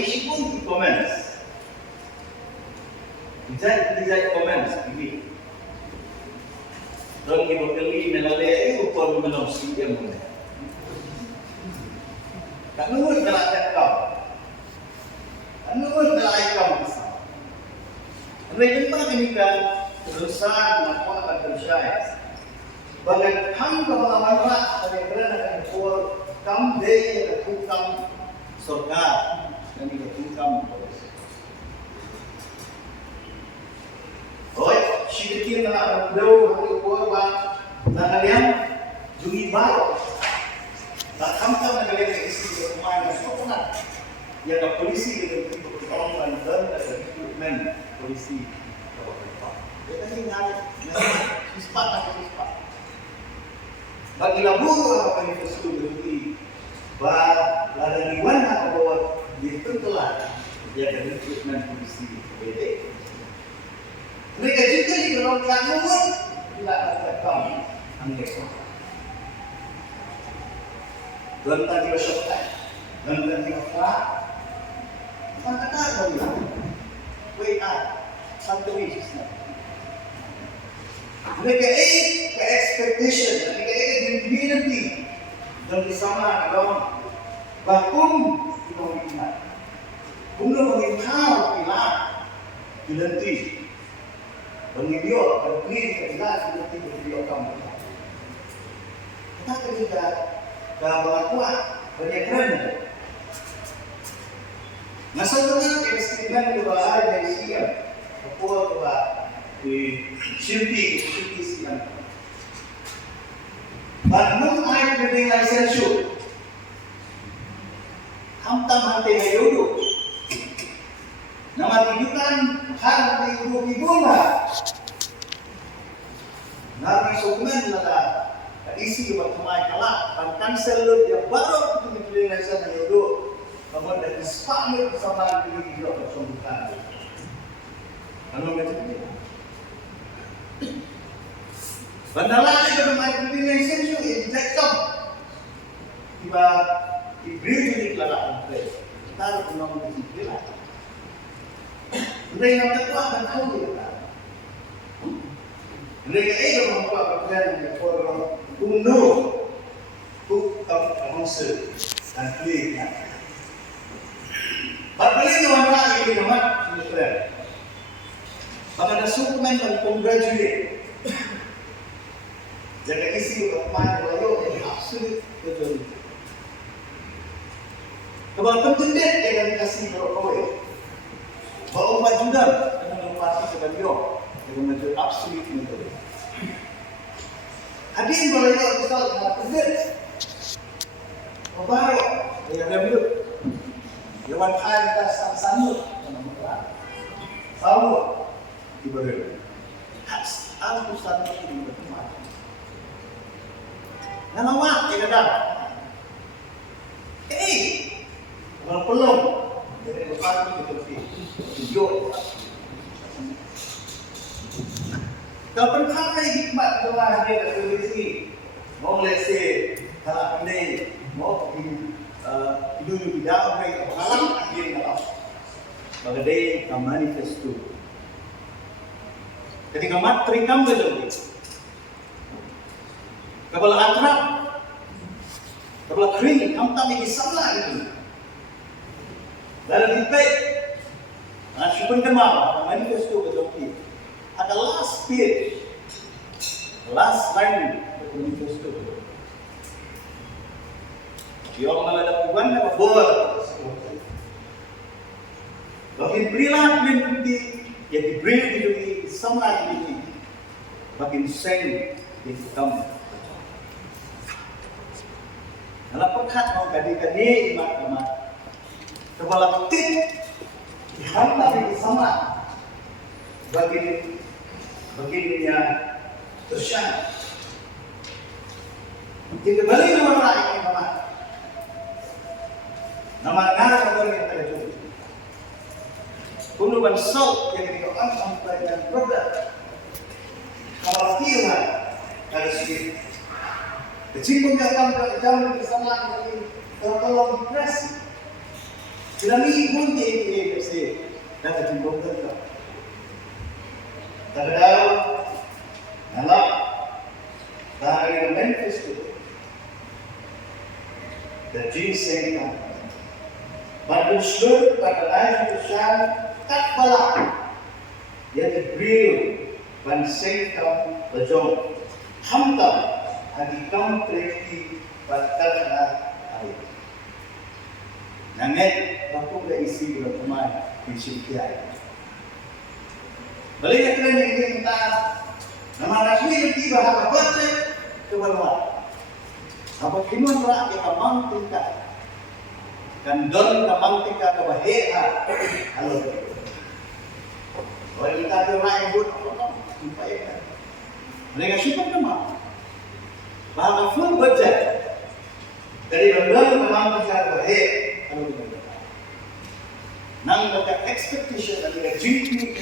ini pun di comments. Dijai comments ini. Don ibu kali melalui itu pun belum siap mana. Kan nunggu jalan kau. Kan nunggu jalan kau bisa. Mereka ini kan berusaha melakukan bersyai. Bagai ham kepala pada kerana yang kuat kam deh hukum surga dan hukum polisi. Oh, syirikin nak berdoa hari kuat dan yang juli baru. Tak kamkan negara isi kemarin sokongan. Yang polisi dengan pertolongan dan rekrutmen polisi. Kita ni nak sispat atau sispat. Bagi labur apa yang tersebut berarti bahawa ribuan atau bahwa ditentulah dia ada rekrutmen polisi BD. Mereka juga di dalam kanun tidak ada kaum anggota. Dan tadi bersyukur, dan tadi apa? Kata kau wait satu bisnis. Mereka ke expectation, mereka dignity dan bersama dalam bakum pemerintahan. Kemudian pemerintahan pilar dilantik, pengidiot dan pilar dilantik pengidiot kamu. Kita ketika dalam kuat banyak keren. Masalahnya kesibukan juga ada di sini. Apa juga di shifting siang. Bangun air dengan sensu. Hamtam hati hayudu. Nama tiduran har ibu lah. Nabi Sulaiman lah. Isi buat kemai kalah. Pantan selut yang baru untuk dipilihkan hayudu. Kamu dah disepakati bersama diri kita bersungguhkan. Kalau macam ni. Bandala ni kalau main combination tu, injector. Tiba diberi kelak kita. Kita harus menang di sini lah. Mereka yang berkuat dan tahu dia. Mereka itu membuat pekerjaan yang orang kuno, tukang konsep dan pilihnya. Berbalik dengan orang ini teman, saudara. Pada ada suplemen dan congratulate. Jaga isi pemain lalu yang absolut betul. Kebal penting dia yang dikasih berkowe. Bawa umat juga dengan umat sebagai dengan metode absolut betul. Hadir boleh kita penting. Bapak yang betul. Dewan Hai kita sama-sama tahu ibarat aku sama ini berteman. Nama mak tidak ada. Kalau belum jadi lepas itu tujuh. Kalau penting hikmat doa dia dari sini. Mau lese kalau ini mau hidup di dalam mereka halang akhir dalam bagai manifesto. Ketika matri kamu betul, kalau akrab, kalau kering, kamu tak bisa salah itu. Dalam kita, syukur kemal manifesto betul. Ada last page, last line manifesto. Dia melakukan apa boleh. Bagi perilaku mengikuti yang diberi di sama ini, bagi seng di kamu. Dalam pekat mau kadi imat, kepala tim dihantar di sama, baginya tersyar. Jika balik nama lain nama. Nama negara yang terjadi. Kuno bansau yang didoakan sampai dan produk. Kalau tiada dari sini, kecil menjalankan kerjaan bersama dari tolong press. Pinamili pun di kasi dapat timbulkan ka. Tagadaw, nalak, dahil ng Memphis ko, the ginseng na. Manusul pagkakain ko siya, takpala. Yan i-grill, panseng kang bajong. Hamtam, ang ikang treki, pagkat na ay. Nanget, bakong naisip na kumain, pinsipiyay. Balik na kaya niya yung taas. Naman rasmi yung tiba, haka budget, kabalwa. Habang kinuan ra, ikamang tingka. Kandon kamang tingka kabaheha. Halo. Wala kita tirain buat apa? Impay ka. Mereka sipag naman. Bahkan full budget. Dari kandon kamang tingka kabaheha. Halo. Nang nagka-expectation na nila GP